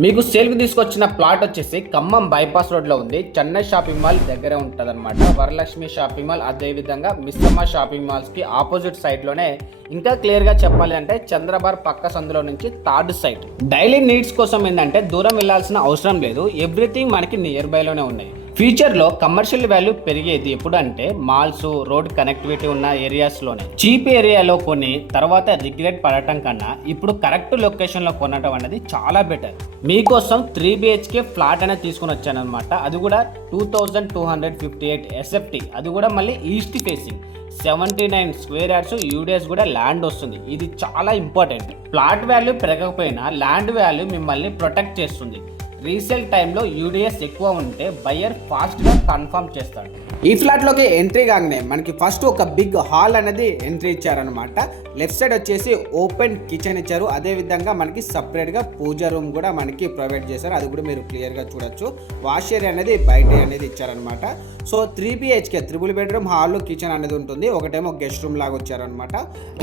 మీకు సేల్కి తీసుకొచ్చిన ప్లాట్ వచ్చేసి ఖమ్మం బైపాస్ రోడ్లో ఉంది. చెన్నై షాపింగ్ మాల్ దగ్గరే ఉంటుంది అనమాట. వరలక్ష్మి షాపింగ్ మాల్, అదేవిధంగా మిస్సమ్మ షాపింగ్ మాల్స్కి ఆపోజిట్ సైడ్లోనే. ఇంకా క్లియర్గా చెప్పాలి అంటే చంద్రబార్ పక్క సందులో నుంచి థర్డ్ సైట్. డైలీ నీడ్స్ కోసం ఏంటంటే దూరం వెళ్ళాల్సిన అవసరం లేదు. ఎవ్రీథింగ్ మనకి నియర్ బైలోనే ఉన్నాయి. ఫ్యూచర్లో కమర్షియల్ వాల్యూ పెరిగేది ఎప్పుడు అంటే మాల్స్, రోడ్ కనెక్టివిటీ ఉన్న ఏరియాస్లోనే. చీప్ ఏరియాలో కొని తర్వాత రిగ్రెట్ పడటం కన్నా ఇప్పుడు కరెక్ట్ లొకేషన్లో కొనడం అనేది చాలా బెటర్. మీకోసం 3 BHK ఫ్లాట్ అనేది తీసుకుని వచ్చానమాట. అది కూడా 2258 SFT. అది కూడా మళ్ళీ east facing, 79 square yards, UDS కూడా ల్యాండ్ వస్తుంది. ఇది చాలా ఇంపార్టెంట్. ప్లాట్ వాల్యూ పెరగకపోయినా ల్యాండ్ వాల్యూ మిమ్మల్ని ప్రొటెక్ట్ చేస్తుంది. రీసేల్ టైంలో యూడిఎస్ ఎక్కువ ఉంటే బయ్యర్ ఫాస్ట్గా కన్ఫర్మ్ చేస్తాడు. ఈ ఫ్లాట్లోకి ఎంట్రీ కాగానే మనకి ఫస్ట్ ఒక బిగ్ హాల్ అనేది ఎంట్రీ ఇచ్చారనమాట. లెఫ్ట్ సైడ్ వచ్చేసి ఓపెన్ కిచెన్ ఇచ్చారు. అదేవిధంగా మనకి సపరేట్గా పూజ రూమ్ కూడా మనకి ప్రొవైడ్ చేశారు. అది కూడా మీరు క్లియర్గా చూడొచ్చు. వాష్ ఏరియా అనేది బయట అనేది ఇచ్చారనమాట. So 3 BHK triple bedroom, hall, kitchen అనేది ఉంటుంది. ఒకటేమో గెస్ట్ రూమ్ లాగా వచ్చారనమాట.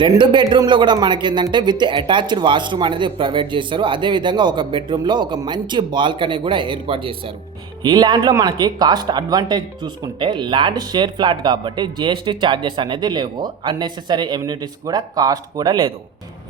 2 బెడ్రూమ్లో కూడా మనకి ఏంటంటే విత్ అటాచ్డ్ వాష్రూమ్ అనేది ప్రొవైడ్ చేశారు. అదేవిధంగా ఒక బెడ్రూమ్లో ఒక మంచి బాల్కనీ కూడా ఏర్పాటు చేశారు. ఈ ల్యాండ్లో మనకి కాస్ట్ అడ్వాంటేజ్ చూసుకుంటే ల్యాండ్ షేర్ ఫ్లాట్ కాబట్టి GST ఛార్జెస్ అనేది లేవు. అన్నెసెసరీ ఎమ్యూనిటీస్ కూడా కాస్ట్ కూడా లేదు.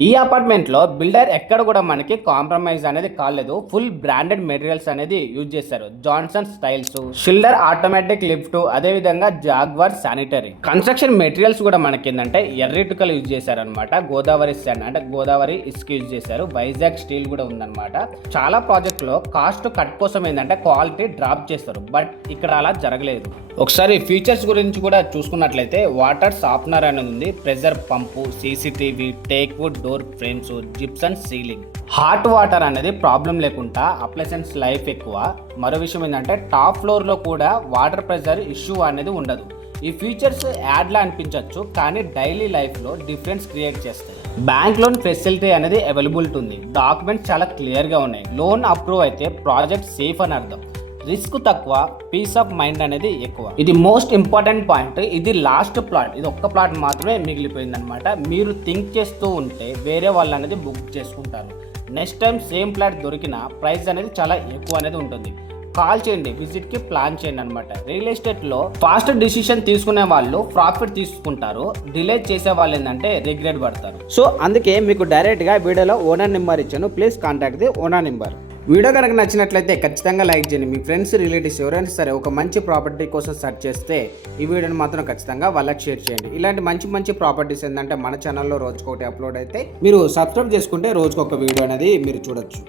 ఈ అపార్ట్మెంట్లో బిల్డర్ ఎక్కడ కూడా మనకి కాంప్రమైజ్ అనేది కాలేదు. ఫుల్ బ్రాండెడ్ మెటీరియల్స్ అనేది యూజ్ చేశారు. జాన్సన్ స్టైల్స్, షిల్డర్ ఆటోమేటిక్ లిఫ్ట్, అదేవిధంగా జాగ్వార్ శానిటరీ. కన్స్ట్రక్షన్ మెటీరియల్స్ కూడా మనకి ఏంటంటే ఎర్రిటికల్ యూజ్ చేశారు అనమాట. గోదావరి శాండ్ అంటే గోదావరి ఇసుక యూజ్ చేశారు. వైజాగ్ స్టీల్ కూడా ఉందన్నమాట. చాలా ప్రాజెక్టులో కాస్ట్ కట్ కోసం ఏంటంటే క్వాలిటీ డ్రాప్ చేస్తారు. బట్ ఇక్కడ అలా జరగలేదు. ఒకసారి ఫీచర్స్ గురించి కూడా చూసుకున్నట్లయితే వాటర్ సాఫ్ట్నర్ అనేది ఉంది, ప్రెషర్ పంపు, CCTV, teak wood door frames, Gibson ceiling. Hot water అనేది ప్రాబ్లం లేకుండా అప్లయన్స్ లైఫ్ ఎక్కువ. మరో విషయం ఏంటంటే టాప్ ఫ్లోర్లో కూడా వాటర్ ప్రెషర్ ఇష్యూ అనేది ఉండదు. ఈ ఫీచర్స్ యాడ్లా అనిపించవచ్చు, కానీ డైలీ లైఫ్లో డిఫరెన్స్ క్రియేట్ చేస్తాయి. బ్యాంక్ లోన్ ఫెసిలిటీ అనేది అవైలబిలిటీ ఉంది. డాక్యుమెంట్స్ చాలా క్లియర్గా ఉన్నాయి. లోన్ అప్రూవ్ అయితే ప్రాజెక్ట్ సేఫ్ అని అర్థం. రిస్క్ తక్కువ, పీస్ ఆఫ్ మైండ్ అనేది ఎక్కువ. ఇది మోస్ట్ ఇంపార్టెంట్ పాయింట్. ఇది లాస్ట్ ప్లాట్, ఇది ఒక్క ప్లాట్ మాత్రమే మిగిలిపోయింది అనమాట. మీరు థింక్ చేస్తూ ఉంటే వేరే వాళ్ళు అనేది బుక్ చేసుకుంటారు. నెక్స్ట్ టైం సేమ్ ప్లాట్ దొరికిన ప్రైస్ అనేది చాలా ఎక్కువ అనేది ఉంటుంది. కాల్ చేయండి, విజిట్కి ప్లాన్ చేయండి అనమాట. రియల్ ఎస్టేట్లో ఫాస్ట్ డిసిషన్ తీసుకునే వాళ్ళు ప్రాఫిట్ తీసుకుంటారు. డిలే చేసే వాళ్ళు ఏంటంటే రిగ్రెట్ పడతారు. సో అందుకే మీకు డైరెక్ట్గా వీడియోలో ఓనర్ నెంబర్ ఇచ్చాను. Please contact the owner number. Video కనుక నచ్చినట్లయితే ఖచ్చితంగా లైక్ చేయండి. మీ ఫ్రెండ్స్, రిలేటివ్స్ ఎవరైనా సరే ఒక మంచి ప్రాపర్టీ కోసం సెర్చ్ చేస్తే ఈ వీడియోని మాత్రం ఖచ్చితంగా వాళ్ళకి షేర్ చేయండి. ఇలాంటి మంచి మంచి ప్రాపర్టీస్ ఏంటంటే మన ఛానల్లో రోజుకొకటి అప్లోడ్ అయితే మీరు సబ్స్క్రైబ్ చేసుకుంటే రోజుకొక వీడియో అనేది మీరు చూడొచ్చు.